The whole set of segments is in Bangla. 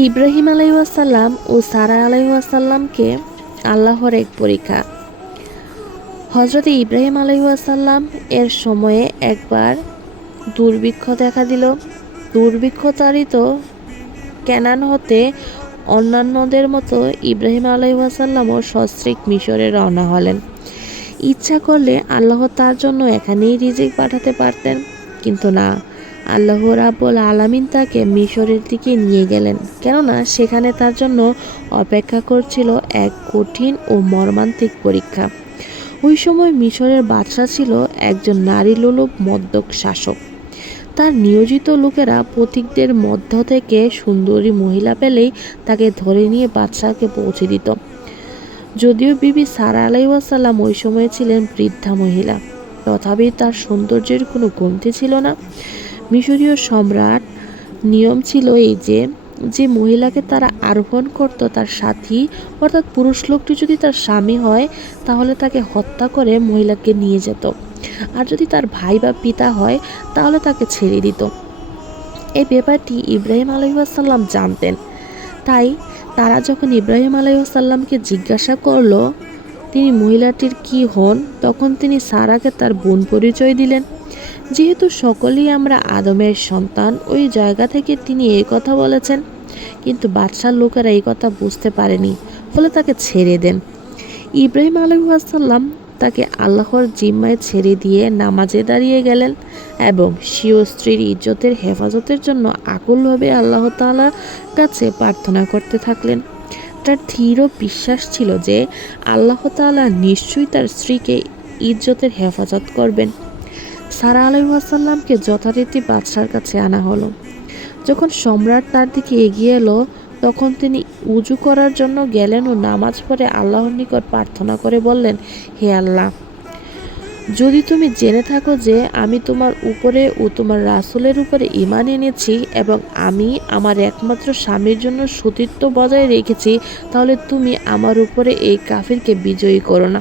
ইব্রাহিম আলাইসাল্লাম ও সারা আলাইসাল্লামকে আল্লাহর এক পরীক্ষা। হজরত ইব্রাহিম আলাইসাল্লাম এর সময়ে একবার দুর্ভিক্ষ দেখা দিল। দুর্ভিক্ষতারিত ক্যানান হতে অন্যান্যদের মতো ইব্রাহিম আলাইসাল্লামও সস্ত্রিক মিশরে রওনা হলেন। ইচ্ছা করলে আল্লাহ তার জন্য এখানেই রিজিক পাঠাতে পারতেন, কিন্তু না। আল্লাহ রাব্বুল আলামিন তাকে মিশরের দিকে নিয়ে গেলেন। কেননা সেখানে তার জন্য অপেক্ষা করছিল এক কঠিন ও মর্মান্তিক পরীক্ষা। ওই সময় মিশরের বাদশা ছিল একজন নারী লোলুপ মদ্যক শাসক। তার নিয়োজিত লোকেরা পথিকদের মধ্য থেকে সুন্দরী মহিলা পেলেই তাকে ধরে নিয়ে বাদশাহকে পৌঁছে দিত। যদিও বিবি সারা আলাইসাল্লাম ওই সময় ছিলেন বৃদ্ধা মহিলা। তথাপি তার সৌন্দর্যের কোনো কমতি ছিল না। মিশরীয় সম্রাট নিয়ম ছিল এই যে যে মহিলাকে তারা আরোহণ করত তার সাথী, অর্থাৎ পুরুষ লোকটি যদি তার স্বামী হয়, তাহলে তাকে হত্যা করে মহিলাকে নিয়ে যেত। আর যদি তার ভাই বা পিতা হয়, তাহলে তাকে ছেড়ে দিত। এই ব্যাপারটি ইব্রাহিম আলহিহাসাল্লাম জানতেন। তাই তারা যখন ইব্রাহিম আলাইসাল্লামকে জিজ্ঞাসা করল, তিনি মহিলাটির কি হন? তখন তিনি সারাকে তার বোন পরিচয় দিলেন। যেহেতু সকলেই আমরা আদমের সন্তান, ওই জায়গা থেকে তিনি এই কথা বলেছেন। কিন্তু বাদশার লোকেরা এই কথা বুঝতে পারেনি, ফলে তাকে ছেড়ে দেন। ইব্রাহিম আলহাসাল্লাম তাকে আল্লাহর জিম্মায় ছেড়ে দিয়ে নামাজে দাঁড়িয়ে গেলেন এবং স্বীয় স্ত্রীর ইজ্জতের হেফাজতের জন্য আকুলভাবে আল্লাহ তালার কাছে প্রার্থনা করতে থাকলেন। তার দৃঢ় বিশ্বাস ছিল যে আল্লাহ তালা নিশ্চয়ই তার স্ত্রীকে ইজ্জতের হেফাজত করবেন। সারা আলহাসাল্লামকে যথারীতি বাদশার কাছে আনা হলো। যখন সম্রাট তার দিকে এগিয়ে এলো, তখন তিনি উজু করার জন্য গেলেন ও নামাজ পড়ে আল্লাহর নিকট প্রার্থনা করে বললেন, হে আল্লাহ, যদি তুমি জেনে থাকো যে আমি তোমার উপরে ও তোমার রাসুলের উপরে ইমান এনেছি এবং আমি আমার একমাত্র স্বামীর জন্য সতীত্ব বজায় রেখেছি, তাহলে তুমি আমার উপরে এই কাফিরকে বিজয়ী করো না।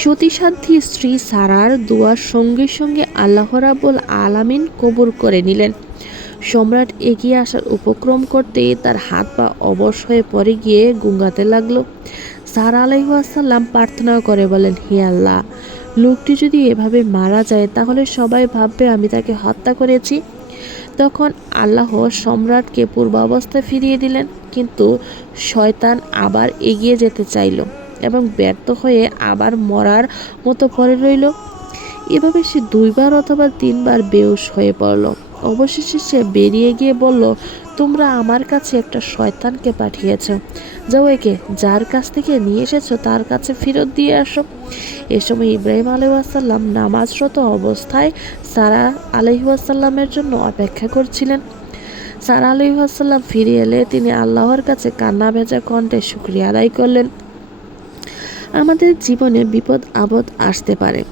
সতীসাধ্যী স্ত্রী সারার দোয়ার সঙ্গে সঙ্গে আল্লাহ রাবুল আলামিন কবুল করে নিলেন। সম্রাট এগিয়ে আসার উপক্রম করতেই তার হাত পা অবশ হয়ে পড়ে গিয়ে গুঙ্গাতে লাগল। সারা আলাইহাসাল্লাম প্রার্থনা করে বলেন, হে আল্লাহ, লোকটি যদি এভাবে মারা যায় তাহলে সবাই ভাববে আমি তাকে হত্যা করেছি। তখন আল্লাহ সম্রাটকে পূর্বাবস্থায় ফিরিয়ে দিলেন, কিন্তু শয়তান আবার এগিয়ে যেতে চাইল। এবং ব্যর্থ হয়ে আবার মরার মতো পড়ে রইল। এভাবে সে দুইবার অথবা তিনবার বেউস হয়ে পড়ল। অবশেষে সে বেরিয়ে গিয়ে বলল, তোমরা আমার কাছে একটা শয়তানকে পাঠিয়েছ। যাও একে, যার কাছ থেকে নিয়ে এসেছ তার কাছে ফেরত দিয়ে আসো। এ সময় ইব্রাহিম আলহাসাল্লাম নামাজরত অবস্থায় সারা আলহাসাল্লামের জন্য অপেক্ষা করছিলেন। সারা আলহাসাল্লাম ফিরে এলে তিনি আল্লাহর কাছে কান্না ভেজা কণ্ঠে শুক্রিয়া আদায় করলেন। আমাদের জীবনে বিপদ, আপদ আসতে পারে।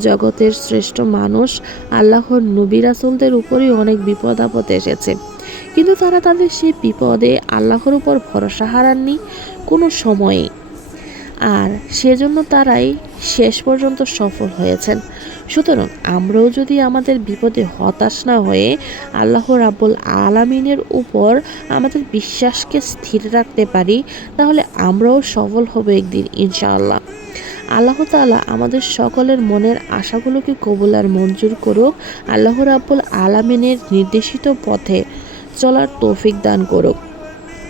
জগতের শ্রেষ্ঠ মানুষ, আল্লাহর নবী রাসুলদের উপরই অনেক বিপদ, আপদ এসেছে। কিন্তু তারা তাদের সেই বিপদে আল্লাহর উপর ভরসা হারাননি কোনো সময়ে। আর সেজন্য তারাই শেষ পর্যন্ত সফল হয়েছেন। সুতরাং আমরাও যদি আমাদের বিপদে হতাশ না হয়ে আল্লাহ রাব্বুল আলামিনের উপর আমাদের বিশ্বাসকে স্থির রাখতে পারি, তাহলে আমরাও সফল হব একদিন, ইনশাআল্লাহ। আল্লাহ তালা আমাদের সকলের মনের আশাগুলোকে কবুল আর মঞ্জুর করুক, আল্লাহ রাব্বুল আলামিনের নির্দেশিত পথে চলার তৌফিক দান করুক।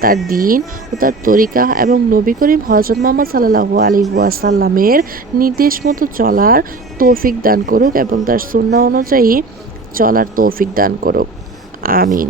তার দিন ও তার তরিকা এবং নবী করিম হজরত মোহাম্মদ সাল্লাহু আলী ওয়াসাল্লামের নির্দেশ মতো চলার তৌফিক দান করুক এবং তার সুন্না অনুযায়ী চলার তৌফিক দান করুক। আমিন।